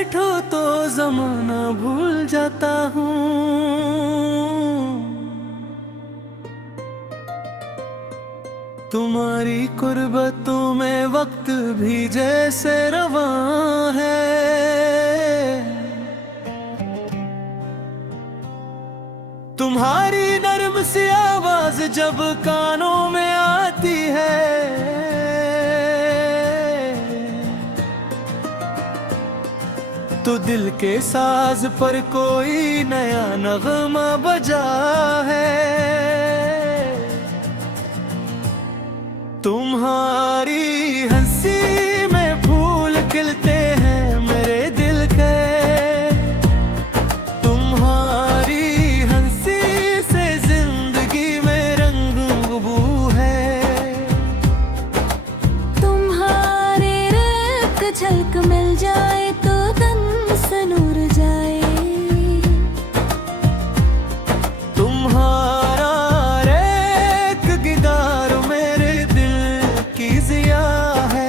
बैठो तो जमाना भूल जाता हूँ। तुम्हारी कुर्बतों में वक्त भी जैसे रवां है। तुम्हारी नर्म सी आवाज जब कानों में आती है, तो दिल के साज पर कोई नया नगमा बजा है। तुम्हारी हंसी में फूल खिलते हैं मेरे दिल के। तुम्हारी हंसी से जिंदगी में रंग बू है। तुम्हारे रंग झलक मिल जाए तो तन से नूर जाए। तुम्हारा रेख दीदार मेरे दिल की जिया है।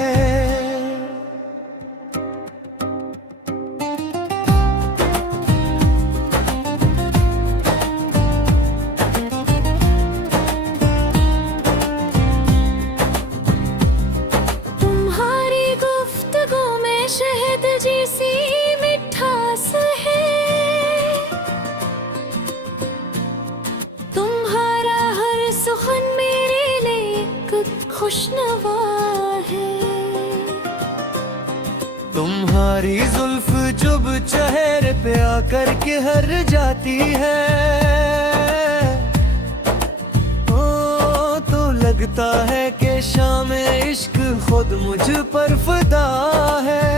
तुम्हारी गुफ्तगू में शहद जैसी मिठास है। तुम्हारा हर सुखन मेरे लिए एक खुशनवा है। तुम्हारी जुल्फ जब चेहरे पे आकर के हर जाती है, ओ तो लगता है कि शाम इश्क खुद मुझ पर फिदा है।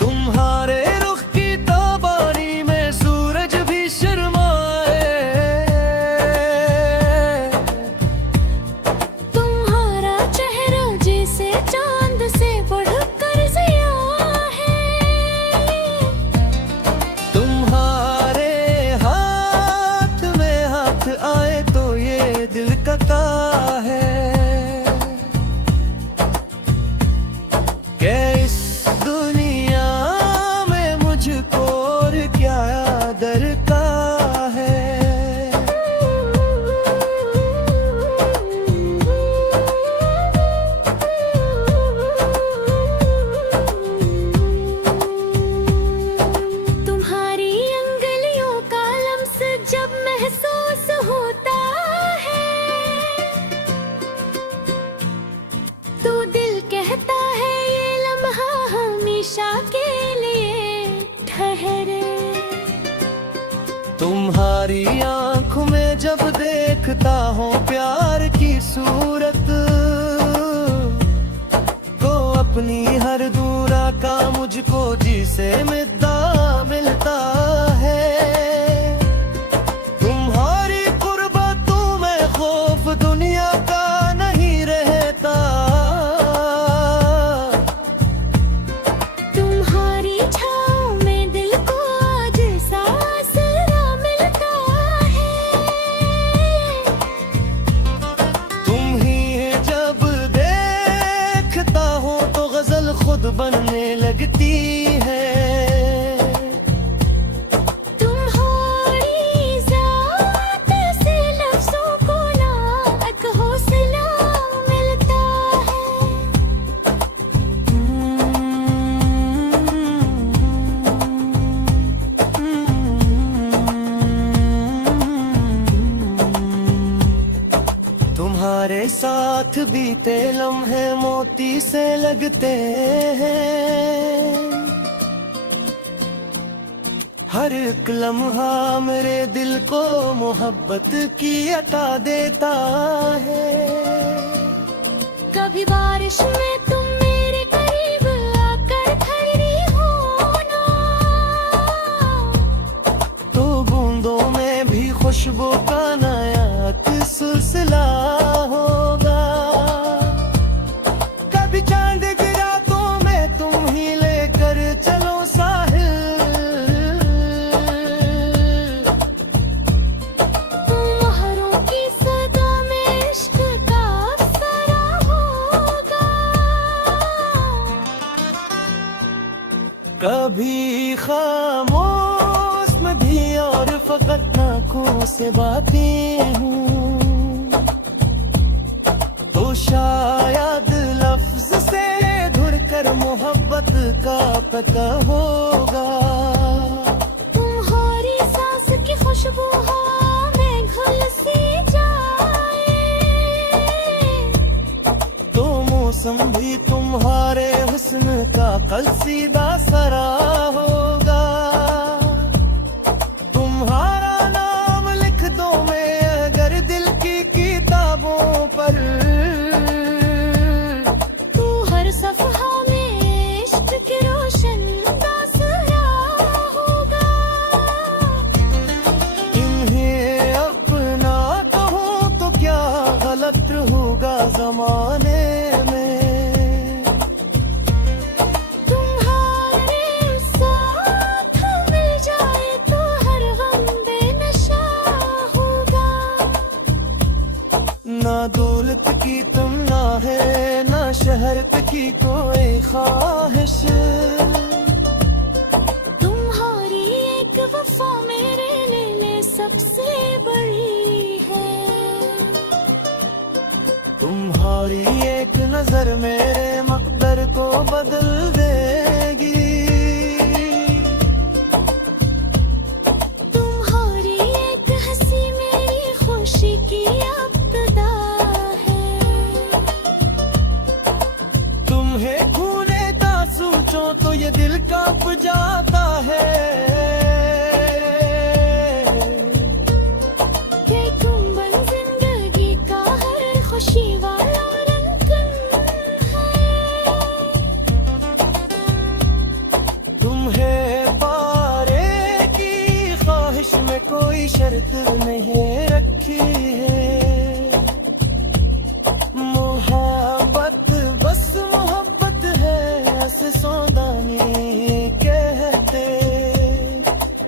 तुम्हारे रुख की ताबानी में सूरज भी शर्माए। तुम्हारा चेहरा जैसे चांद से बढ़कर जिया है। तुम्हारे हाथ में हाथ आए तो ये दिल का है। क्या इस दुनिया में मुझको और क्या दरकार है। तुम्हारी अंगलियों का लम्स जब महसूस होता है, तो दिल कहता है ये लम्हा हमेशा के लिए ठहरे। तुम्हारी आंखों में जब देखता हूँ प्यार की सूरत, तो अपनी हर दूरा का मुझको जिसे मिलता मिलता है। तुम्हारी कुर्बतों में खौफ दुनिया का नहीं रहता। तुम्हारी छाँव में दिल को आज आसरा मिलता है। तुम ही जब देखता हूँ तो गजल खुद बनने लगती है। तुम्हारी ज़ात से लफ्ज़ों को ना एक हौसला मिलता है। तुम्हारे साथ बीते लम्हे मोती से लगते हैं। हर एक लम्हा मेरे दिल को मोहब्बत की अता देता है। कभी बारिश में तुम मेरे करीब आकर खड़ी हो ना, तो बूंदों में भी खुशबू का नया सिलसिला होगा। कभी चांद गिरा तो मैं तुम ही लेकर चलो साहिल। तुम्हारों की सदा में इश्क का अफ़सारा होगा। खामोश में भी और फकत आँखों से बातें हूँ, तो शायद लफ्ज से ढूंढ कर मोहब्बत का पता होगा। तुम्हारी सांस की खुशबू हवा में घुल सी जाए, तो मौसम भी तुम्हारे हुस्न का कसीदा सरा होगा। तुम्हारा नाम लिख दो मैं अगर दिल की किताबों पर, तू हर सफहा में इश्क के रोशन दासरा होगा। इन्हें अपना कहूँ तो क्या गलत होगा जमाने में। तुम्हारे साथ मिल जाए तो हर गम बेनशा होगा। ना दौलत की तमन्ना है ना शहरत की कोई ख्वाहिश, तुम्हारी एक वफा मेरे लिए सबसे बड़ी है। तुम्हारी एक नजर मेरे मकदर को बदल देगी। तुम्हारी एक हंसी मेरी खुशी की इब्तिदा है। तुम्हें खूने ता सोचो तो ये दिल कांप जाता है, कि तुम बन जिंदगी का हर खुशी वाला रंगन है। तुम्हें पारे की ख्वाहिश में कोई शर्त नहीं रखी है। मोहब्बत बस मोहब्बत है ऐसे सौदानी कहते।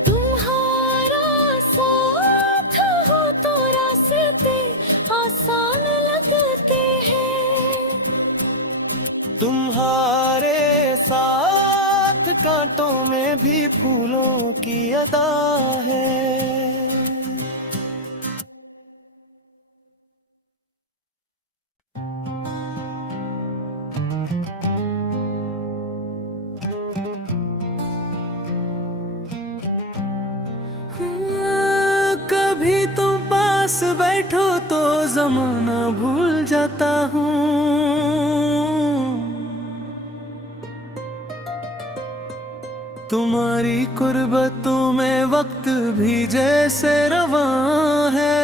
तुम्हारा साथ हो तो रास्ते आसान लगते हैं। तुम्हारे साथ कांटों में भी फूलों की अदा है। कभी तुम पास बैठो तो जमाना भूल जाता हूँ। तुम्हारी कुर्बतों में वक्त भी जैसे रवां है।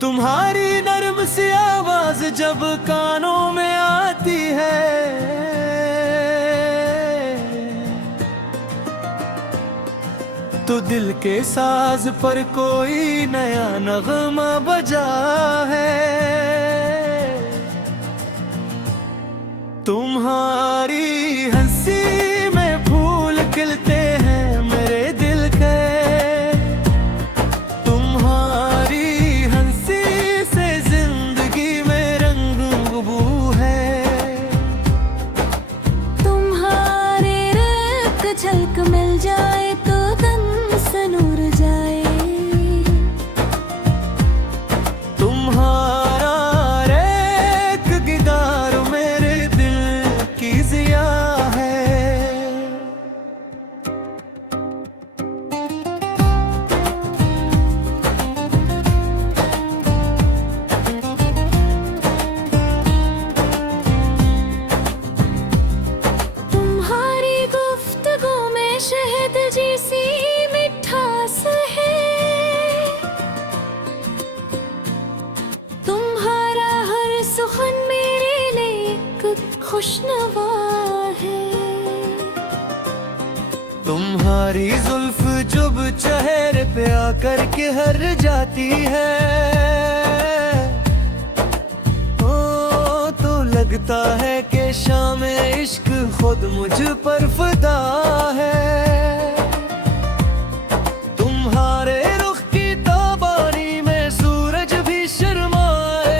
तुम्हारी नर्म सी आवाज जब कानों में आती है, तो दिल के साज पर कोई नया नगमा बजा है। तुम्हारी हंसी में फूल खिलते हैं मेरे दिल के। तुम्हारी हंसी से जिंदगी में रंग बू है। तुम्हारे रंग झलक मिल जाए तो तन सनूर जाए। तुम्हारा रेख गिदार मेरे दिल की जिया है। तुम्हारी गुफ्तगू में शहद जैसी मिठास है। तुम्हारा हर सुखन मेरे लिए एक खुशनवा है। तुम्हारी जुल्फ जुब चेहरे पे आकर के हर जाती है। ओ तो लगता है कि शाम इश्क खुद मुझ पर फिदा है। तुम्हारे रुख की ताबानी में सूरज भी शर्माए।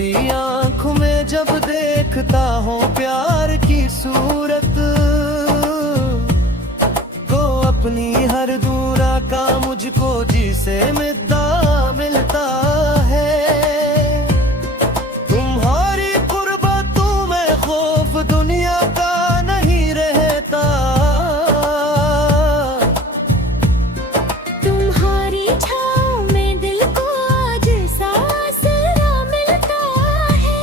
तुम्हारी आंखों में जब देखता हूँ प्यार की सूरत, तो अपनी हर दूरा का मुझको जिसे मिलता है। तुम्हारी कुर्बतों में खौफ दुनिया का नहीं रहता, तुम्हारी छाँव में दिल को आज आसरा मिलता है।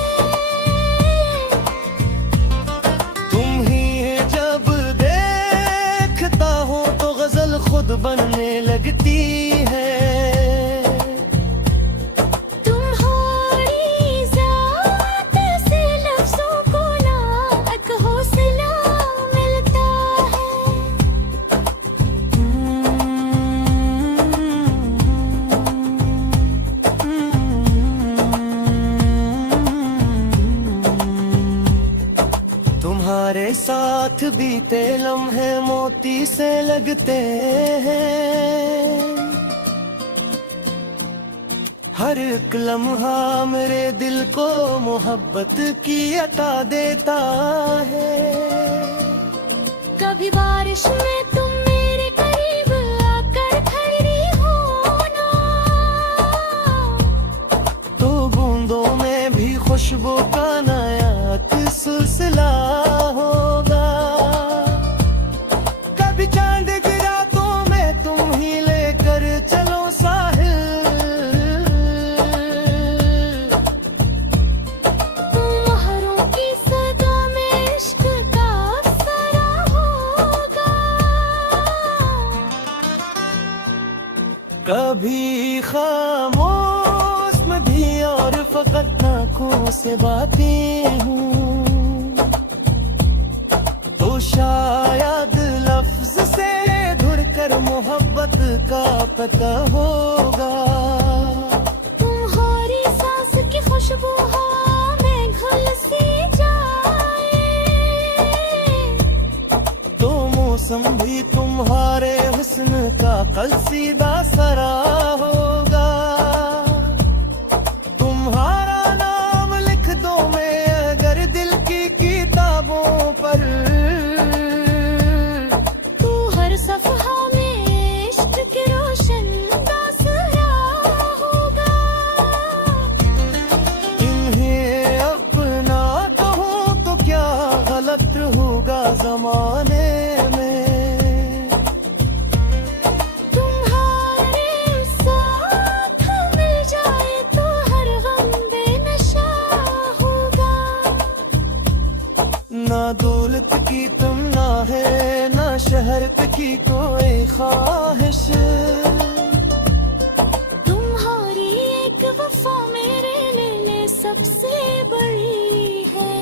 तुम ही जब देखता हूँ तो गजल खुद बनने लगती है। तुम्हारी ज़ात से लफ्ज़ों को ना एक हौसला मिलता है। तुम्हारे साथ बीते लम्हे मोती से लगते हैं, हर एक लम्हा मेरे दिल को मोहब्बत की अता देता है। कभी बारिश में तुम मेरे करीब आकर खड़ी हो ना, तो बूंदों में भी खुशबू का नया सिलसिला होगा। कभी चांद गिरा तो मैं तुम ही लेकर चलो साहिल, तुम्हारों की सदा में इश्क का अफसारा होगा। कभी खामोश में भी और फकत आँखों से बातें हूँ, तो शायद लफ्ज से ढूंढकर मोहब्बत का पता होगा। तुम्हारी सांस की खुशबू हवा में घुल सी जाए, तो मौसम भी तुम्हारे हुस्न का कसीदा सरा होगा। तुम्हारा नाम लिख दो मैं अगर दिल की किताबों पर, तू हर सफहा में इश्क के रोशन तासरा होगा। इन्हें अपना कहूँ तो क्या गलत होगा जमाने में। तुम्हारे साथ मिल जाए तो हर गम बेनशा होगा। ना दौलत की तमन्ना है ना शहरत की कोई ख्वाहिश, तुम्हारी एक वफा मेरे लिए सबसे बड़ी है।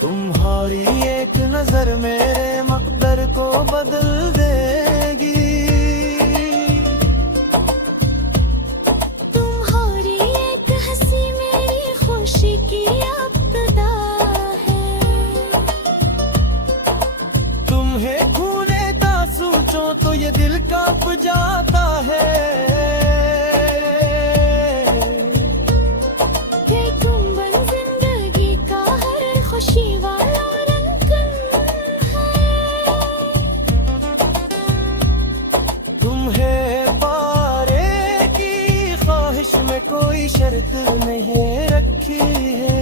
तुम्हारी एक नजर मेरे मकदर को बदल देगी। तुम्हारी एक हंसी मेरी खुशी की इब्तिदा है। तुम्हें खूने ता सोचो तो ये दिल कांप जाता है, कि तुम बन जिंदगी का हर खुशी वाला रंगन है। तुम्हें पारे की ख्वाहिश में कोई शर्त नहीं रखी है।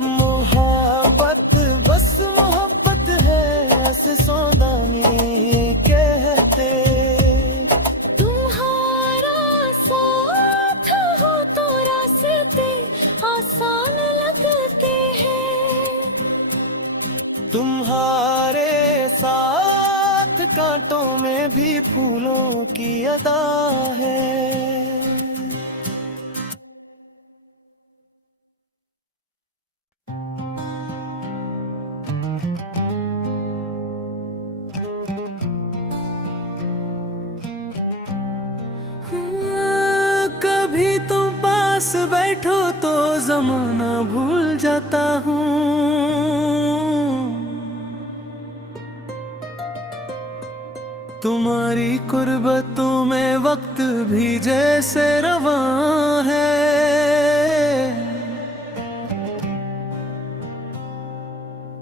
मोहब्बत बस मोहब्बत है ऐसे सौदानी कहते। तुम्हारा साथ हो तो रास्ते आसान लगते हैं। तुम्हारे साथ कांटों में भी फूलों की अदा है। कभी तुम पास बैठो तो जमाना भूल जाता हूँ। तुम्हारी कुर्बतों में वक्त भी जैसे रवां है।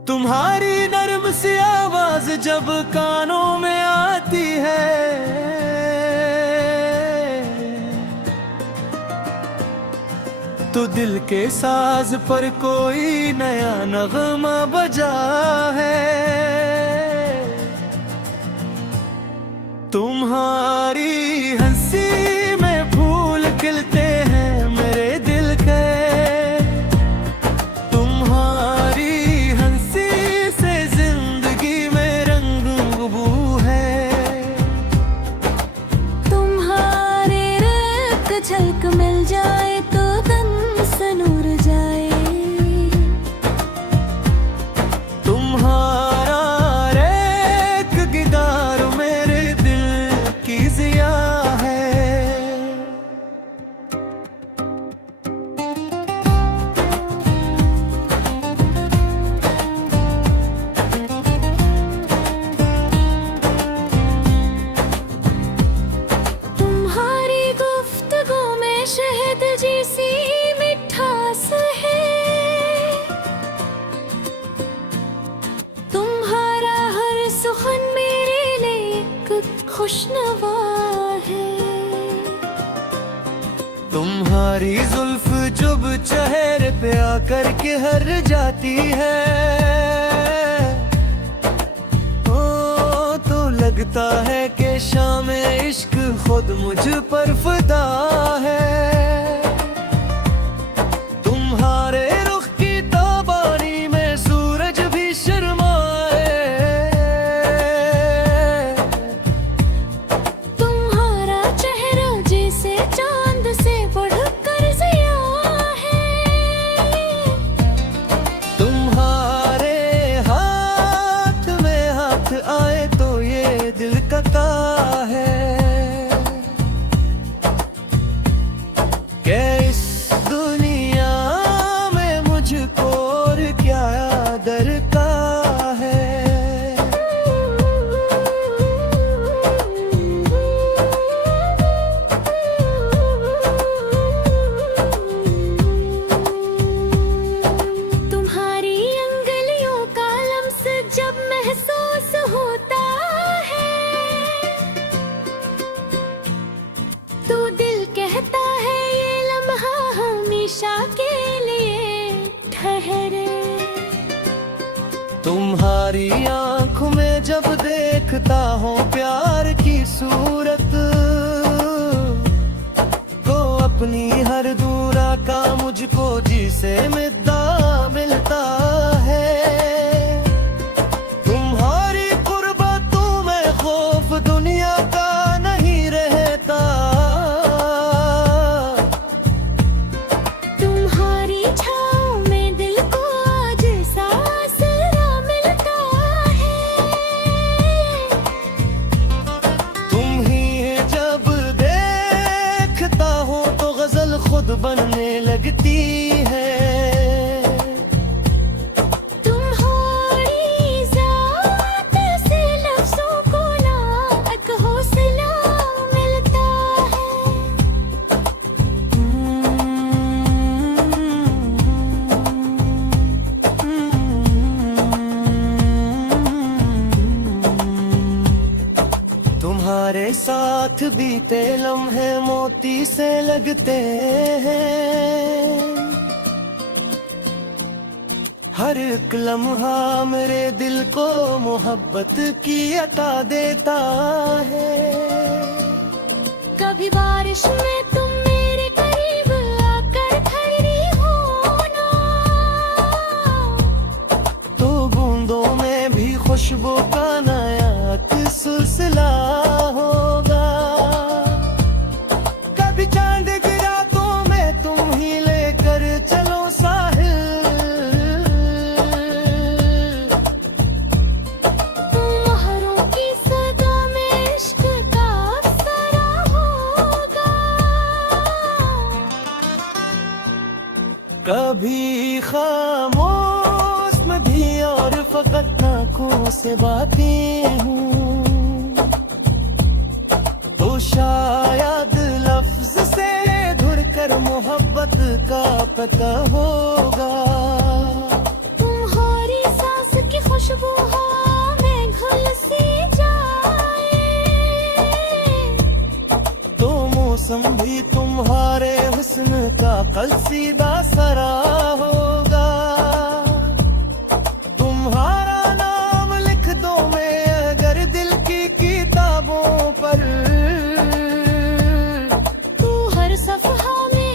तुम्हारी नर्म सी आवाज जब कानों में आती है, तो दिल के साज पर कोई नया नगमा बजा है। तुम्हारी हंसी में फूल खिलते हैं मेरे दिल के, तुम्हारी हंसी से जिंदगी में रंग बू है। तुम्हारे रंग झलक मिल जाए तो तन सनूर जाए। तुम्हारा रेख गिटार मेरे दिल की जिया है। तुम्हारी गुफ्तगू में शहद जैसी मिठास है। तुम्हारा हर सुखन मेरे लिए एक खुशनवा है। तुम्हारी जुल्फ जब चेहरे पे आकर के हर जाती है, ओ तो लगता है कि शाम इश्क खुद मुझ पर फिदा है। तुम्हारे रुख की ताबानी में सूरज भी शर्माए। तुम्हारा चेहरा जैसे चांद से बढ़कर जिया है। तुम्हारे हाथ में हाथ आए तो ये दिल का है। क्या इस दुनिया में मुझको और क्या दरकार है। तुम्हारी अंगलियों का लम्स जब महसूस होता है, तो दिल कहता है ये लम्हा हमेशा के लिए ठहरे। तुम्हारी आंखों में जब देखता हूँ प्यार की सूरत, तो अपनी हर दूरा का मुझको जी से मिलता है। तुम्हारी कुर्बतों में खौफ दुनिया का नहीं रहता। तुम्हारी छाँव में दिल को आज आसरा मिलता है। तुम ही जब देखता हो तो गजल खुद बनने लगती है। तुम्हारी ज़ात से लफ्ज़ों को ना एक हौसला मिलता है। तुम्हारे साथ बीते लम्हे मोती से लगते हैं। हर एक लम्हा मेरे दिल को मोहब्बत की अता देता है। कभी बारिश में तुम मेरे करीब आकर ठहरी हो ना, तो बूंदों में भी खुशबू का नया सिलसिला होगा। कभी चांद की रातों में तुम ही लेकर चलो साहिल। महरों की सदा में इश्क का अफसारा होगा। कभी खामोश में भी और फकत आँखों से बातें हूँ। शायद लफ्ज से धुर कर मोहब्बत का पता होगा। तुम्हारी सांस की खुशबू में घुल सी जाए, तो मौसम भी तुम्हारे हुस्न का कसीदा सरा होगा। तुम्हारा नाम लिख दो मैं अगर दिल की किताबों पर, तू हर सफहा में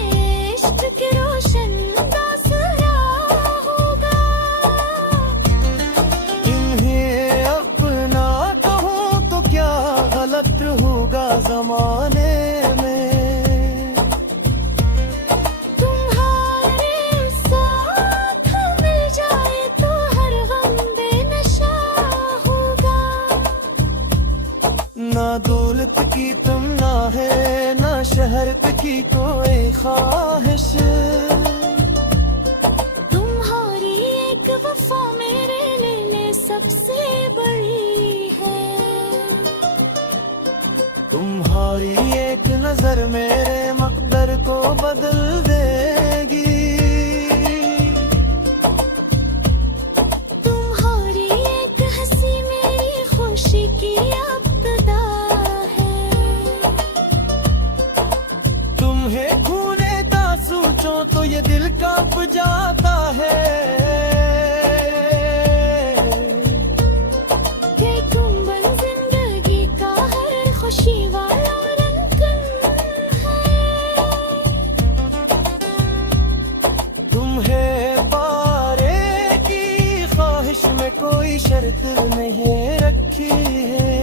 इश्क के रोशन तासरा होगा। इन्हें अपना कहूँ तो क्या गलत होगा जमाने में। तुम्हारे साथ मिल जाए तो हर गम बेनशा होगा। ना दौलत की तमन्ना है ना शहरत की कोई ख्वाहिश, तुम्हारी एक वफा मेरे लिए सबसे बड़ी है। तुम्हारी एक नजर मेरे मकदर को बदल देगी। तुम्हारी एक हंसी मेरी खुशी की इब्तिदा है। तुम्हें खूने ता सोचो तो ये दिल कांप जाता है। कि तुम बन जिंदगी का हर खुशी वाला रंगन है। तुम्हें पारे की ख्वाहिश में कोई शर्त नहीं रखी है।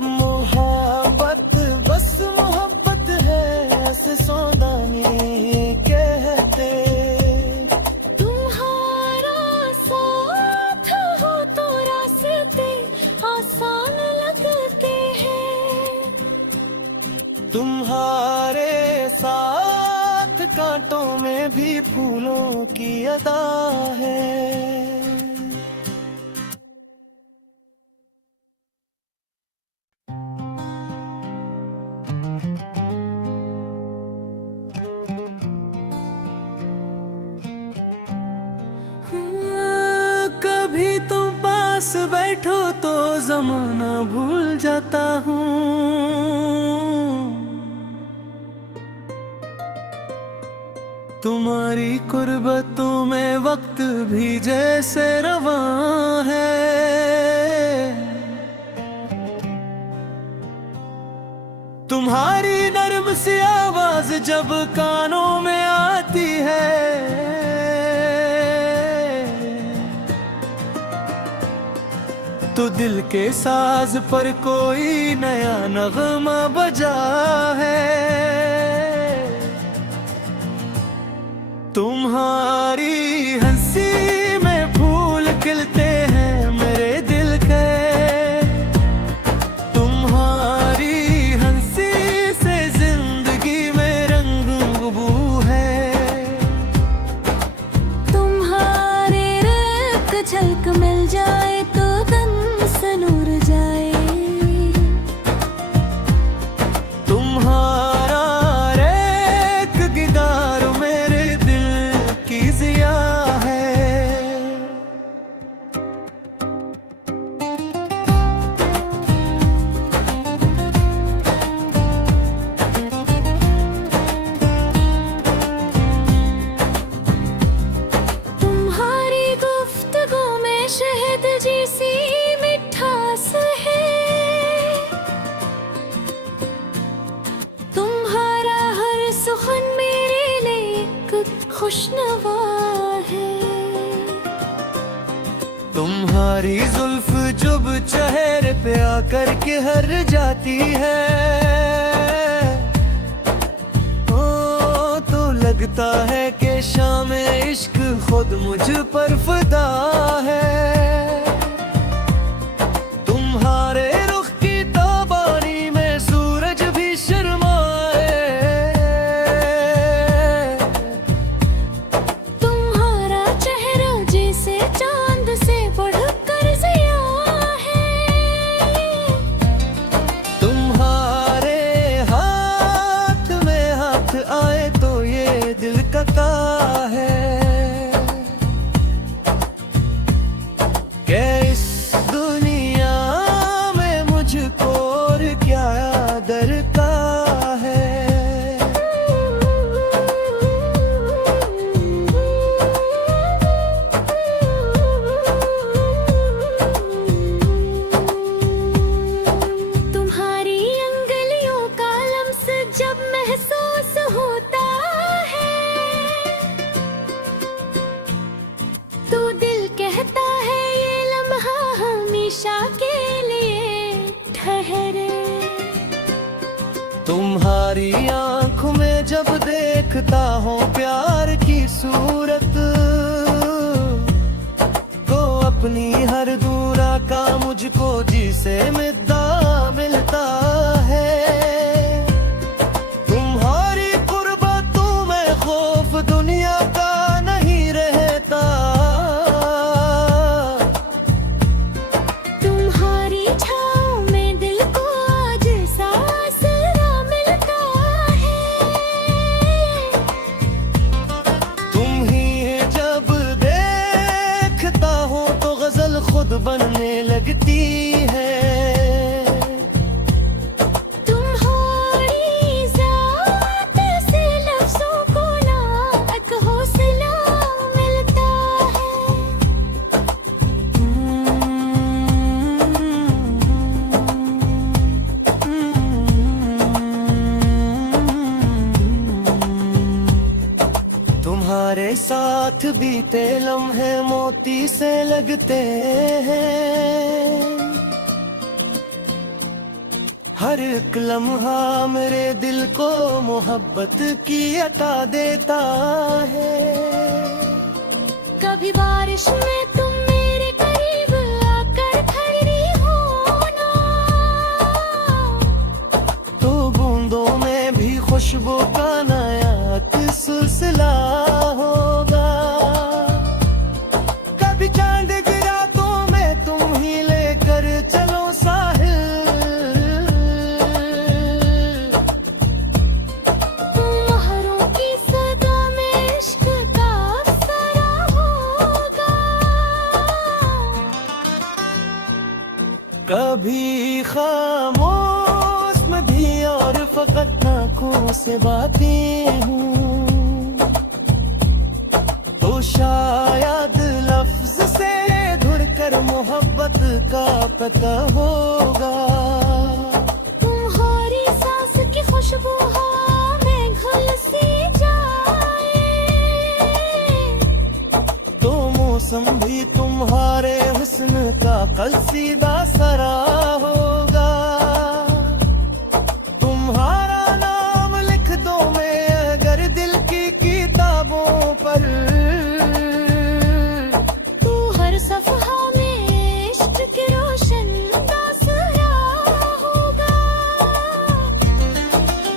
मोहब्बत बस मोहब्बत है ऐसे सौदा नहीं कहते। तुम्हारा साथ हो तो रास्ते आसान लगते हैं। तुम्हारे साथ कांटों में भी फूलों की अदा है। कभी तुम पास बैठो तो जमाना भूल जाता हूँ। तुम्हारी कुर्बतों में वक्त भी जैसे रवां है। तुम्हारी नर्म सी आवाज जब कानों में आती है, तो दिल के साज पर कोई नया नगमा बजा है। तुम्हारी हंसी में फूल खिलते हैं मेरे दिल के। तुम्हारी हंसी से जिंदगी में रंग बू है। तुम्हारे रंग झलक मिल जाए तो तन से नूर जाए। तुम्हारा रेख गिटार मेरे दिल की जिया है। तुम्हारी गुफ्तगू में शहद जैसी मिठास है। तुम्हारा हर सुखन मेरे लिए एक खुशनवा है। तुम्हारी जुल्फ जब चेहरे पे आकर के हर जाती है, ओ तो लगता है कि शाम इश्क खुद मुझ पर फिदा है। तुम्हारे रुख की ताबानी में सूरज भी शर्माए। तुम्हारा चेहरा जैसे चांद से बढ़कर जिया है। तुम्हारी आंखों में जब देखता हूँ प्यार की सूरत, तो अपनी हर दूरा का मुझको जी से मिलता है। तुम्हारी कुर्बतों में खौफ दुनिया का नहीं रहता, तुम्हारी छाँव में दिल को आज आसरा मिलता है। तुम ही जब देखता हूँ तो गजल खुद बनने लगती है। तुम्हारी ज़ात से लफ्ज़ों को लाख हौसला मिलता है। तुम्हारे साथ बीते लम्हे मोती से लगते हैं, हर एक लम्हा मेरे दिल को मोहब्बत की अता देता है। कभी बारिश में तुम मेरे करीब आकर खड़ी हो ना, तो बूंदों में भी खुशबू का नया सिलसिला होगा। कभी चांद गिरा तो मैं तुम ही लेकर चलो साहिल, लहरों की सदा में इश्क का अफ़सारा होगा। कभी खामोश में भी और फकत आँखों से बातें हूँ, तो शायद लफ्ज से ढूंढकर मोहब्बत का पता होगा। तुम्हारी सांस की खुशबू हवा में घुल सी जाए, तो मौसम भी तुम्हारे हुस्न का कसीदा सरा होगा। तुम्हारा नाम लिख दो मैं अगर दिल की किताबों पर, तू हर सफ़हा में इश्क के रोशन तासरा होगा।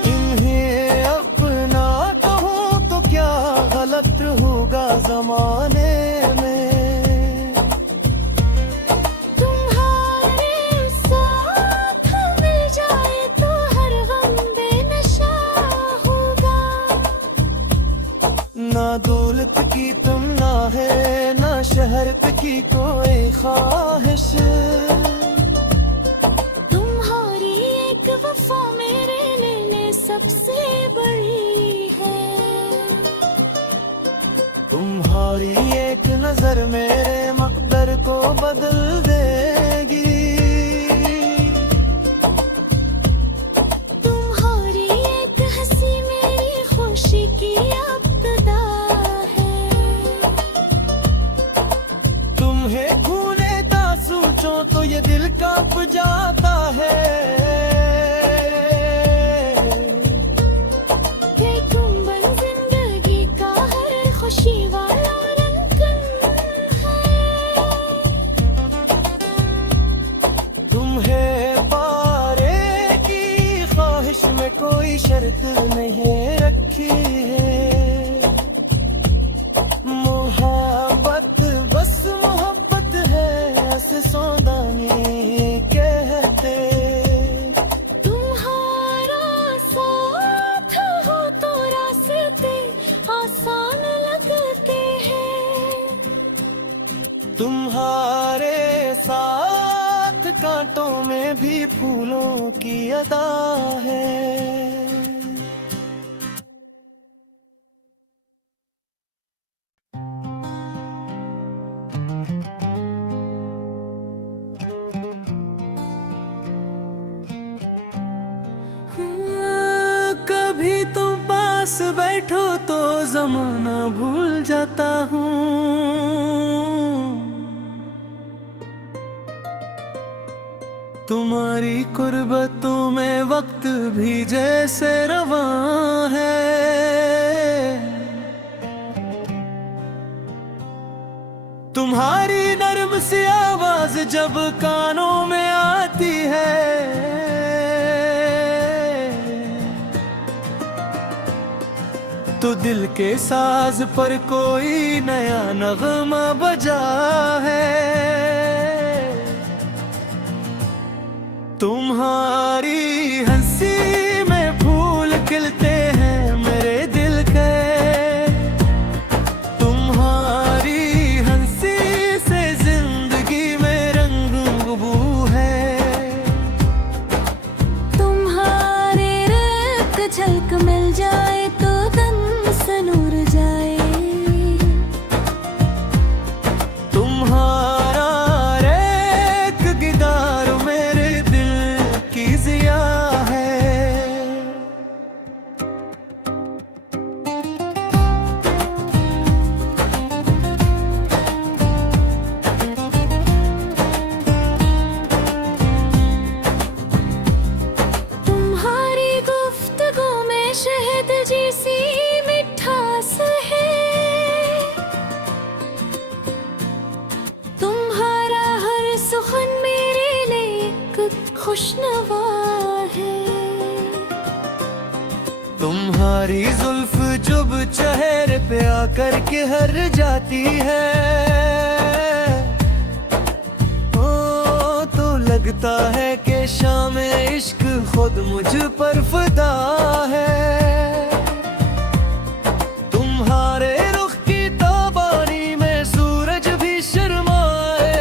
इन्हें अपना कहूँ तो क्या गलत होगा जमाने में। तुम्हारे साथ मिल जाए तो हर गम बेनशा होगा। ना दौलत की तमन्ना है ना शहरत की कोई ख्वाहिश, तुम्हारी एक वफा मेरे लिए सबसे बड़ी है। तुम्हारी एक नजर मेरे मकदर को बदल देगी। तुम्हारी एक हंसी मेरी खुशी की इब्तिदा है। तुम्हें खूने ता सोचो तो ये दिल कांप जाता है, कि तुम बन जिंदगी का हर खुशी वाला रंगन है। तुम्हें पारे की ख्वाहिश में कोई शर्त नहीं रखी है। मोहब्बत बस मोहब्बत है ऐसे सौदानी कहते। तुम्हारा साथ हो तो रास्ते आसान लगते हैं। तुम्हारे साथ कांटों में भी फूलों की अदा है। कभी तुम पास बैठो तो जमाना भूल जाता हूँ। तुम्हारी कुर्बतों में वक्त भी जैसे रवां है। तुम्हारी नर्म सी आवाज जब कानों में आती है, तो दिल के साज पर कोई नया नगमा बजा है। तुम्हारी हंसी में फूल खिलते हैं मेरे दिल के। तुम्हारी हंसी से जिंदगी में रंग बू है। तुम्हारे रक्त झलक मिल जाए तो तन से नूर जाए। तुम्हारा रेख दीदार मेरे दिल की जिया है। तुम्हारी गुफ्तगू में शहद जैसी मिठास है। तुम्हारा हर सुखन मेरे लिए एक खुशनवा है। तुम्हारी जुल्फ जब चेहरे पे आकर के हर जाती है, ओ तो लगता है कि शाम इश्क खुद मुझ पर फिदा है। तुम्हारे रुख की ताबानी में सूरज भी शर्माए।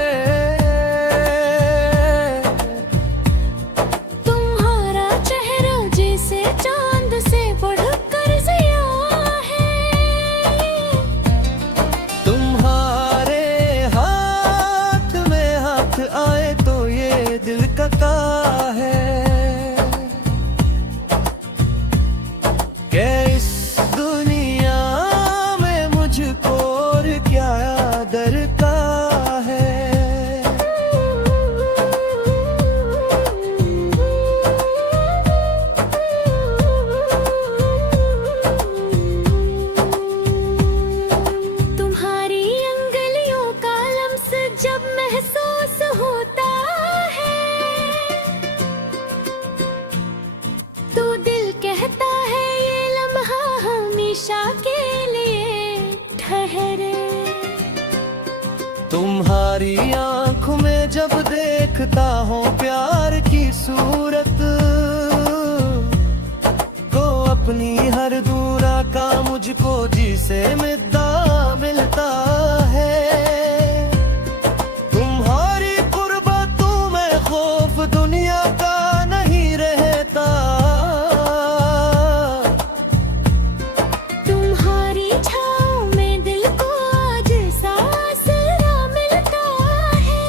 तुम्हारा चेहरा जैसे चांद से बढ़कर जिया है। तुम्हारे हाथ में हाथ आए तो ये दिल का है कि इस दुनिया में मुझको और क्या दरकार है। तुम्हारी अंगलियों का लम्स जब महसूस होता है, तो दिल कहता है ये लम्हा हमेशा के लिए ठहरे। तुम्हारी आंखों में जब देखता हूँ प्यार की सूरत, तो अपनी हर दूरा का मुझको जिसे मिलता मिलता है। तुम्हारी कुर्बतों में खौफ दुनिया का नहीं रहता। तुम्हारी छाँव में दिल को आज आसरा मिलता है।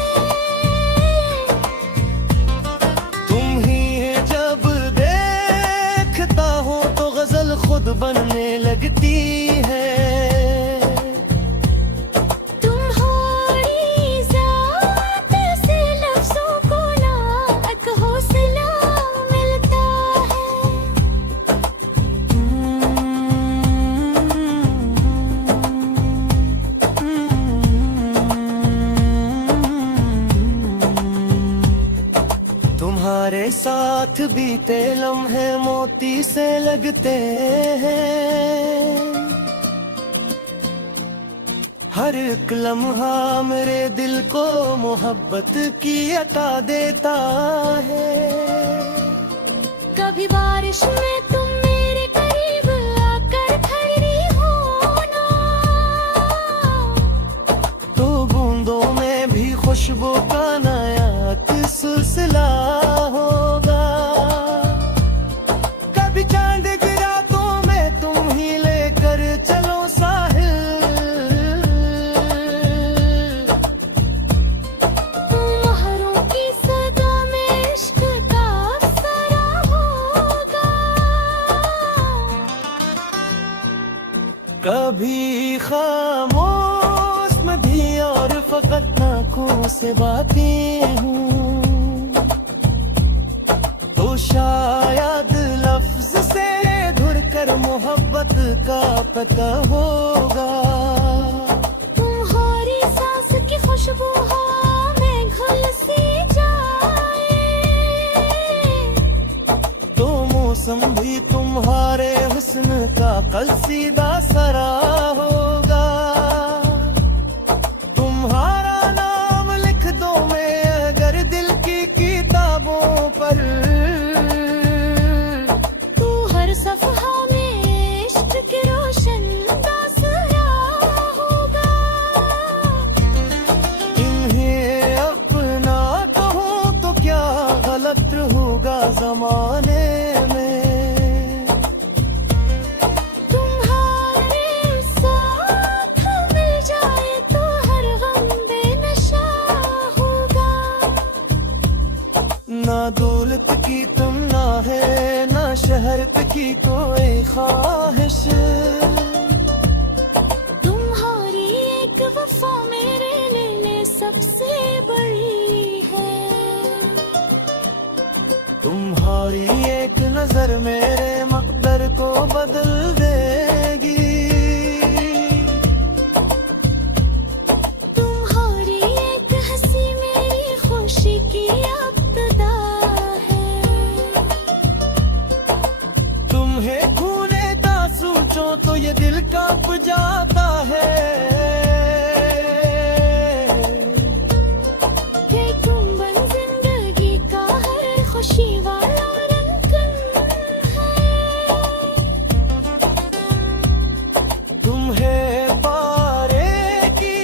तुम ही जब देखता हूँ तो गजल खुद बनने लगती है। तुम्हारी ज़ात से लफ्ज़ों को लाख हौसला मिलता है। तुम्हारे साथ बीते लम्हे मोती से लगते हैं। हर एक लम्हा मेरे दिल को मोहब्बत की अता देता है। कभी बारिश में तुम मेरे करीब आकर खड़ी हो ना, तो बूंदों में भी खुशबू का नया सिलसिला होगा। कभी चांद की रातों में तुम ही लेकर चलो साहिल। महरों की सदा में इश्क का अफसाना होगा। कभी खामोश में भी और फकत आँखों से बातें हूँ। का पता होगा। तुम्हारी सांस की खुशबू हवा में घुल सी जाए, तो मौसम भी तुम्हारे हुस्न का कसीदा सरा होगा। तुम्हारा नाम लिख दो मैं अगर दिल की किताबों पर, तू हर सफहा में इश्क की रोशन दासरा होगा। इन्हें अपना कहूँ तो क्या गलत होगा जमाने में। तुम्हारे साथ मिल जाए तो हर गम बेनशा होगा। ना दौलत की तमन्ना है ना शहरत की कोई ख्वाहिश, तुम्हारी एक वफा मेरे लिए सबसे बड़ी है। तुम्हारी एक नजर मेरे मकदर को बदल देगी। तुम्हारी एक हंसी मेरी खुशी की इब्तिदा है। तुम्हें भूले ता सोचो तो ये दिल कांप जाता है। कि तुम बन जिंदगी का हर खुशी वाला रंगन है। तुम्हें पारे की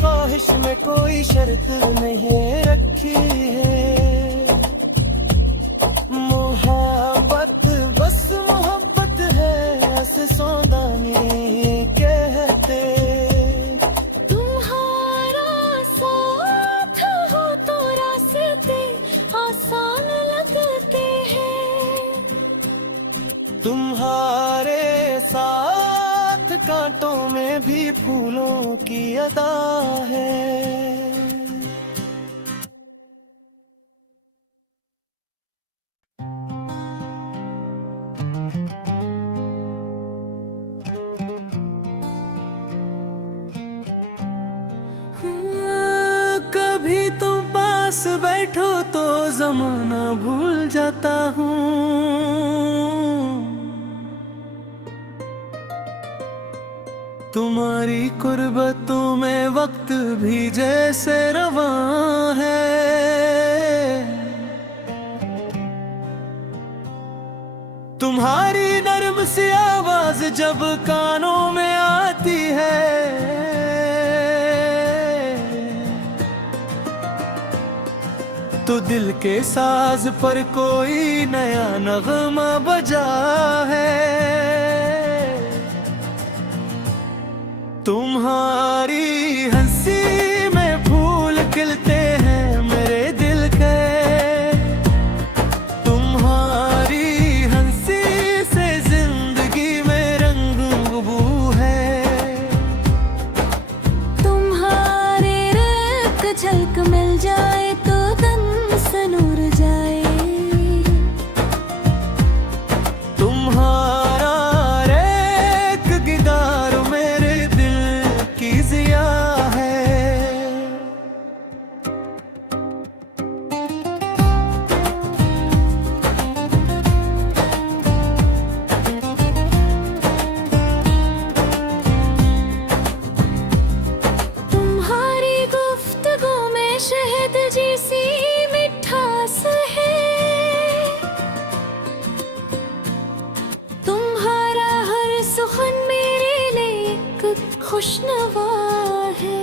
ख्वाहिश में कोई शर्त नहीं रखी है। मोहब्बत बस मोहब्बत है, ऐसे सौदानी कहते। तुम्हारा साथ हो तो रास्ते आसान लगते हैं। तुम्हारे साथ कांटों में भी फूलों की अदा है। कभी तुम पास बैठो तो जमाना भूल जाता हूँ। तुम्हारी कुर्बतों में वक्त भी जैसे रवां है। तुम्हारी नर्म सी आवाज जब कानों में आती है, तो दिल के साज पर कोई नया नगमा बजा है। तुम्हारी हंसी में फूल खिलते हैं मेरे दिल के। तुम्हारी हंसी से जिंदगी में रंग बू है। तुम्हारे रंग झलक मिल जाए तो तन सनूर जाए। तुम्हारा रेख दीदार मेरे दिल की जिया है। तुम्हारी गुफ्तगू में शहद जैसी मिठास है। तुम्हारा हर सुखन मेरे लिए एक खुशनवा है।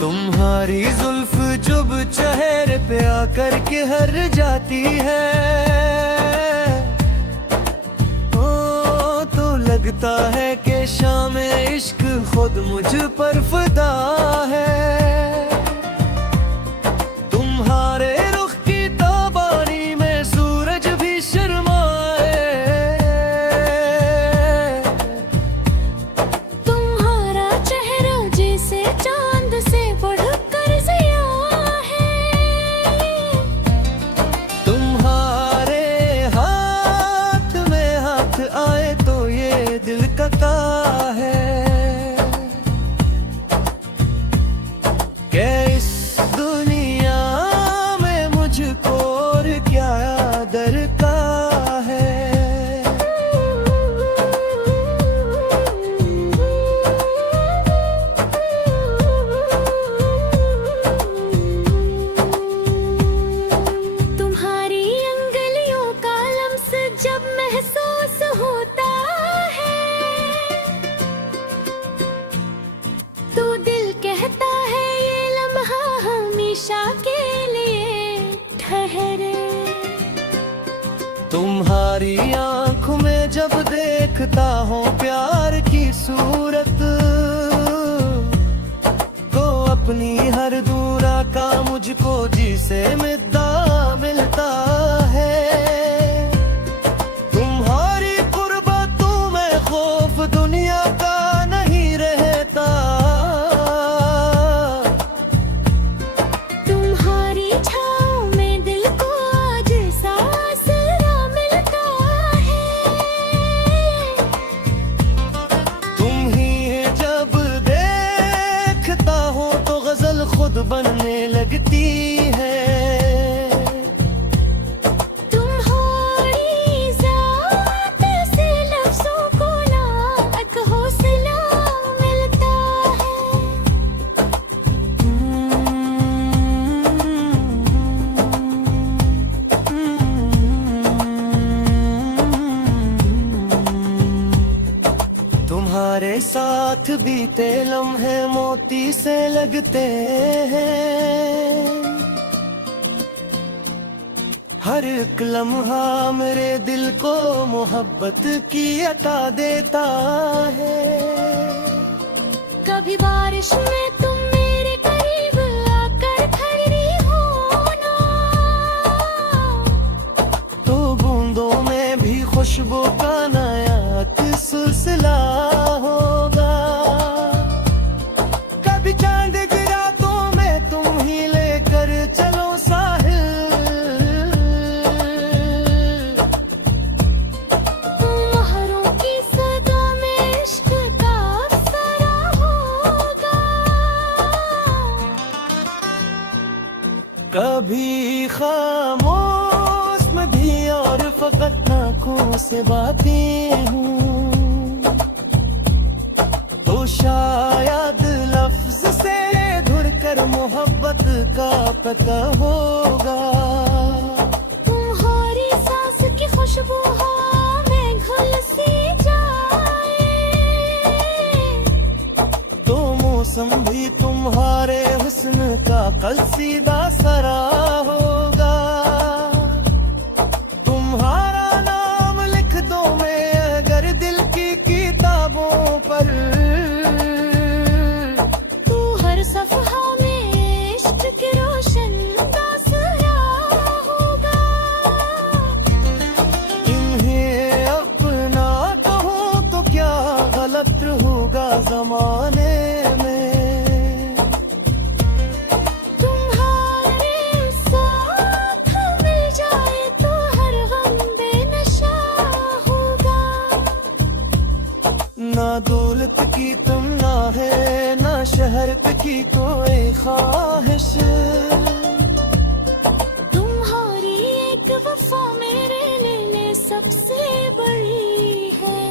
तुम्हारी जुल्फ जुब चेहरे पे आकर के हर जाती है। ओ तो लगता है कि शाम इश्क खुद मुझ पर फिदा है। तुम्हारे रुख की ताबानी में सूरज भी शर्माए। तुम्हारा चेहरा जैसे चांद से बढ़कर जिया है। तुम्हारे हाथ में हाथ आए तो तुम्हारी आंखों में जब देखता हूँ प्यार की सूरत, तो अपनी हर दूरा का मुझको जी से मिलता है। तुम्हारी कुर्बतों में खौफ दुनिया का नहीं रहता, तुम्हारी छाँव में दिल को आज आसरा मिलता है। तुम ही जब देखता हूँ तो गजल खुद बनने लगती है। तुम्हारी ज़ात से लफ्ज़ों को ना एक हौसला मिलता है। तुम्हारे साथ बीते लम्हे मोती से लगते हैं, हर एक लम्हा मेरे दिल को मोहब्बत की अता देता है। कभी बारिश में तुम मेरे करीब आकर खड़ी हो ना, तो बूंदों में भी खुशबू का नया सिलसिला होगा। कभी चांद गिरा तो मैं तुम ही लेकर चलो साहिल, महरों की सदा में इश्क का अफसारा होगा। कभी खामोश में भी और फकत आँखों से बातें हूँ, तो शायद लफ्ज से धुर कर मोहब्बत का पता होगा। तुम्हारी सांस की खुशबू हवा में घुल सी जाए, तो मौसम भी तुम्हारे हुस्न का कसीदा सरा होगा। तुम्हारा नाम लिख दो मैं अगर दिल की किताबों पर, तू हर सफहा में इश्क के रोशन तासरा होगा। तुम्हें अपना कहूँ तो क्या गलत होगा जमाने में। तुम्हारे साथ मिल जाए तो हर गम बेनशा होगा। ना दौलत की तमन्ना है ना शहरत की कोई ख्वाहिश, तुम्हारी एक वफा मेरे लिए सबसे बड़ी है।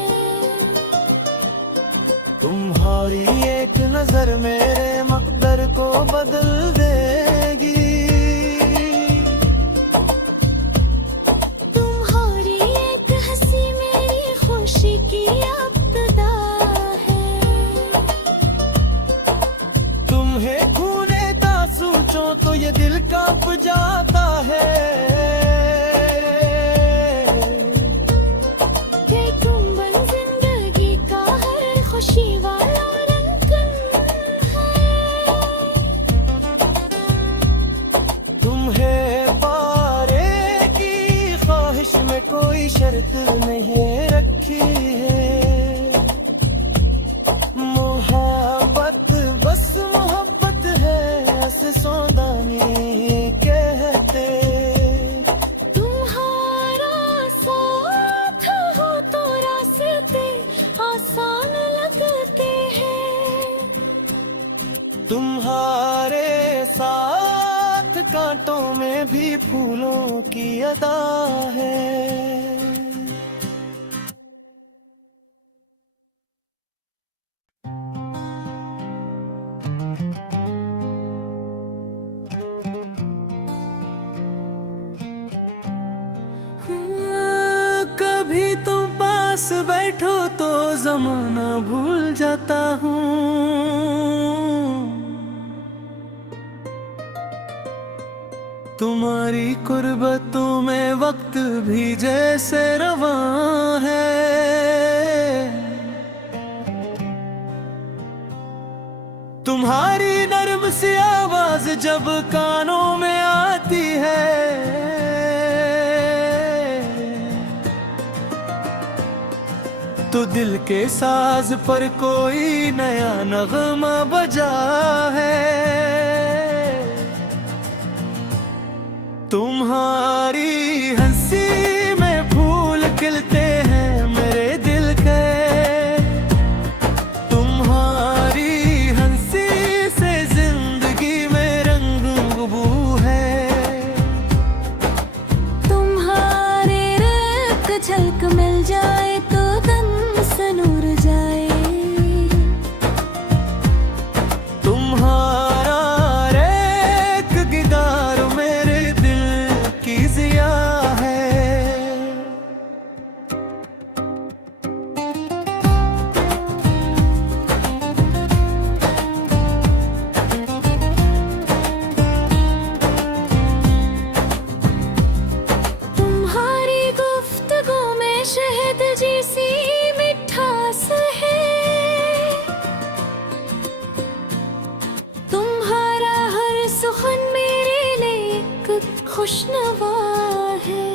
तुम्हारी एक नजर मेरे मकदर को बदल देगी। तुम्हारी एक हंसी मेरी खुशी की इब्तिदा है। तुम्हें खूने ता सोचो तो ये दिल कांप जाता है, कि तुम बन जिंदगी का हर खुशी वाला रंगन है। तुम्हें पारे की ख्वाहिश में कोई शर्त नहीं रखी है। मोहब्बत बस मोहब्बत है ऐसे सौदानी कहते। तुम्हारा साथ हो तो रास्ते आसान लगते हैं। तुम्हारे साथ कांटों में भी फूलों की अदा है। कभी तुम पास बैठो तो जमाना भूल जाता हूँ। तुम्हारी कुर्बतों में वक्त भी जैसे रवां है। तुम्हारी नर्म सी आवाज जब कानों में आती है, तो दिल के साज पर कोई नया नगमा बजा है। तुम्हारी हंसी में फूल खिलते हैं मेरे दिल के, तुम्हारी हंसी से जिंदगी में रंग बू है। तुम्हारे रंग झलक मिल जाए तो तन सनूर जाए। तुम्हारा रेख गिटार मेरे दिल की जिया है। तुम्हारी गुफ्तगू में शहद जैसी मिठास है। तुम्हारा हर सुखन मेरे लिए एक खुशनवा है।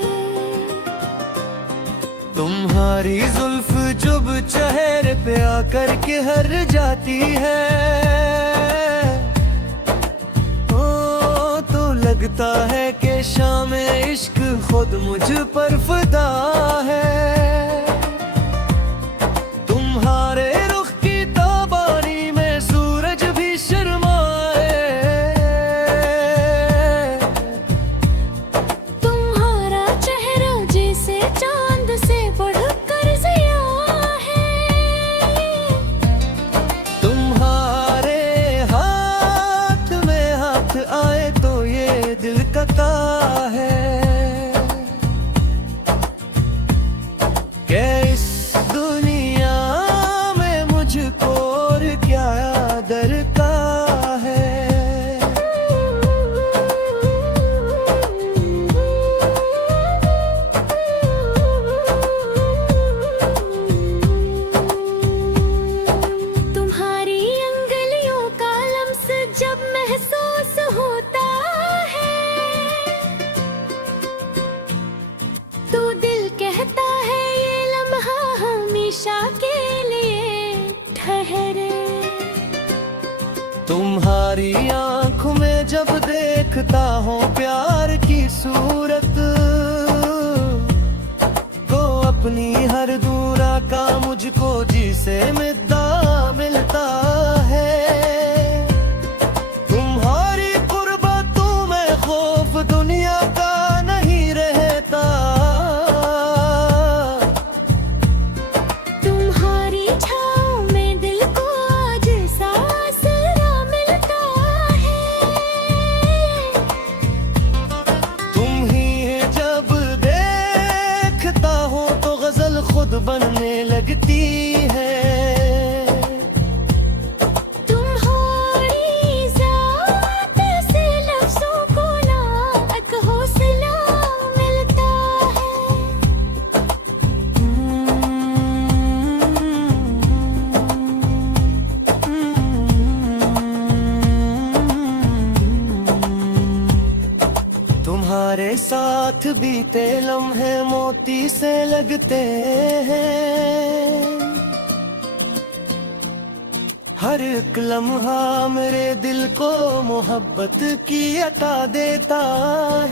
तुम्हारी जुल्फ जब चेहरे पे आकर के हर जाती है, ओ तो लगता है कि शाम इश्क खुद मुझ पर फिदा है। तुम्हारे रुख की ताबानी में सूरज भी शर्माए। तुम्हारा चेहरा जैसे चांद से बढ़कर जिया है। तुम्हारे हाथ में हाथ आए तो ये दिल कता है। क्या इस दुनिया में मुझको और क्या दरकार है। तुम्हारी अंगलियों का लम्स जब महसूस होता है, तो दिल कहता है ये लम्हा हमेशा के लिए ठहरे। तुम्हारी आंखों में जब देखता हूँ प्यार की सूरत, तो अपनी हर दूरा का मुझको जी से मिलता मिलता है। तुम्हारी कुर्बतों में खौफ दुनिया का नहीं रहता। तुम्हारी छाँव में दिल को आज आसरा मिलता है। तुम ही जब देखता हूँ तो गजल खुद बनने लगती है। तुम्हारी ज़ात से लफ्ज़ों को ना एक हौसला मिलता है। तुम्हारे साथ बीते लम्हे मोती से लगते हैं। हर एक लम्हा मेरे दिल को मोहब्बत की अता देता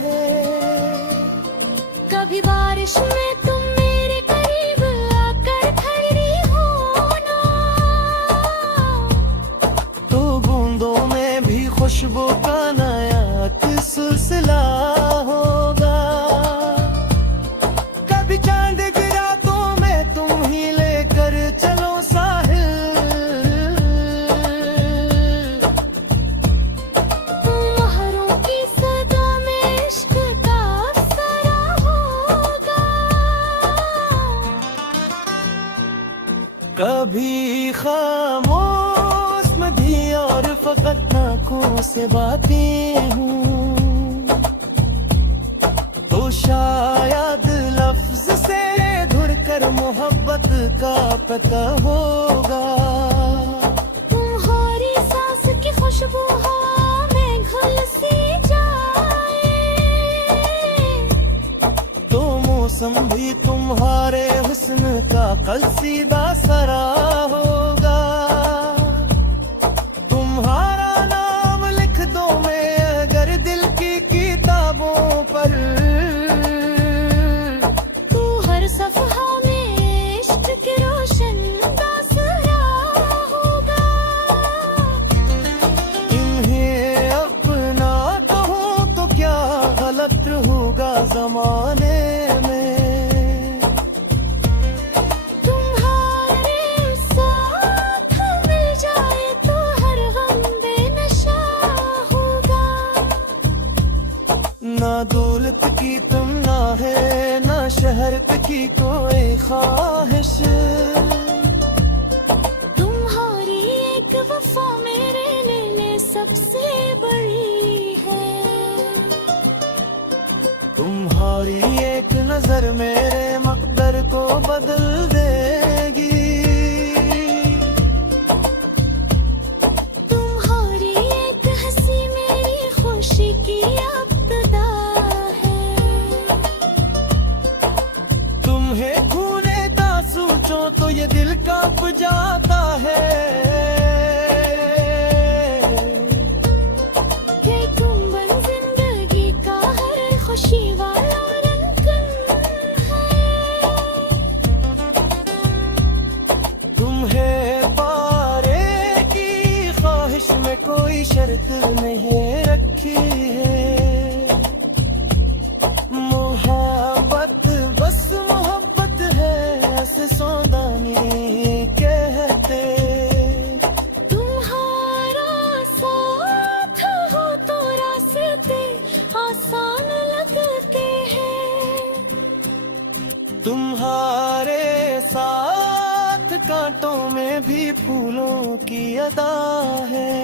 है। कभी बारिश में तुम मेरे करीब आकर ठहरी हो ना, तो बूंदों में भी खुशबू का नया सिलसिला होगा। कभी चांद की रातों में तुम ही लेकर चलो साहिल। महरों की सदा में इश्क का अफसारा होगा। कभी खामोश में भी और फकत आँखों से बातें हूँ। शायद लफ्ज से धुर कर मोहब्बत का पता होगा। तुम्हारी सांस की खुशबू हवा में घुल सी जाए, तो मौसम भी तुम्हारे हुस्न का कसीदा सरा होगा। तुम्हारा नाम लिख दो मैं अगर दिल की किताबों पर, तू हर सफ़हा में इश्क के रोशन तासरा होगा। इन्हें अपना कहूँ तो क्या गलत होगा जमाने में। तुम्हारे साथ मिल जाए तो हर गम बेनशा होगा। ना दौलत की तमन्ना है ना शहरत की कोई ख्वाहिश, तुम्हारी एक वफा मेरे लिए सबसे बड़ी है। तुम्हारी एक नजर मेरे मकदर को बदल देगी। तुम्हारी एक हंसी मेरी खुशी की इब्तिदा है। तुम्हें खूने का सोचो तो ये दिल कांप जाता है, कि तुम बन जिंदगी का हर खुशी वाला रंगन है। तुम्हें पारे की ख्वाहिश में कोई शर्त नहीं रखी है। मोहब्बत बस मोहब्बत है ऐसे सौदानी कहते। तुम्हारा साथ हो तो रास्ते आसान लगते हैं। तुम्हारे साथ कांटों में भी फूलों की अदा है।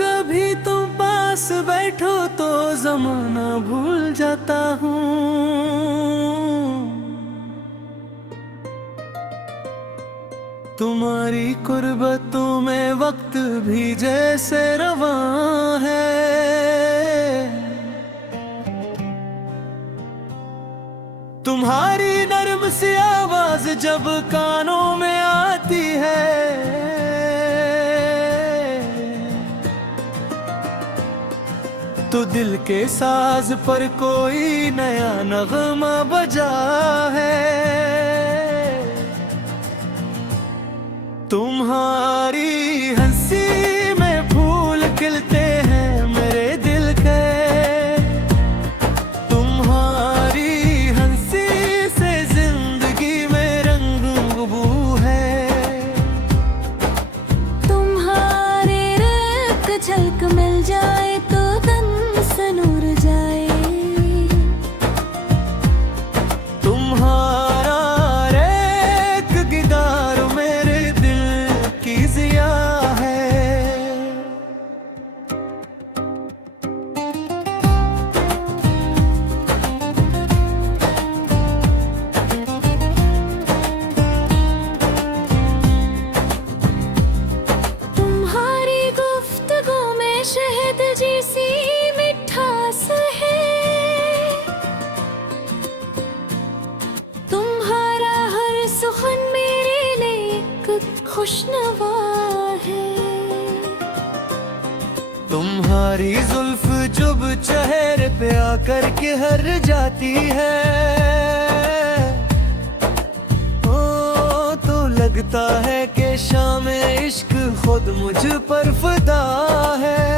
कभी तुम पास बैठो तो जमाना भूल जाता हूँ। तुम्हारी कुर्बतों में वक्त भी जैसे रवां है। तुम्हारी नर्म सी आवाज जब कानों में आती है, तो दिल के साज पर कोई नया नगमा बजा है। तुम्हारी हंसी में फूल खिलते हैं मेरे दिल के। तुम्हारी हंसी से जिंदगी में रंग बू है। तुम्हारे रक्त झलक मिल जाए तो तन से नूर जाए। तुम्हारा रेख गिटार मेरे दिल की जिया है। तुम्हारी गुफ्तगू में शहद जैसी मिठास है। तुम्हारा हर सुखन मेरे लिए एक खुशनवा है। तुम्हारी जुल्फ जब चेहरे पे आकर के हर जाती है, ओ तो लगता है कि शाम इश्क खुद मुझ पर फिदा है।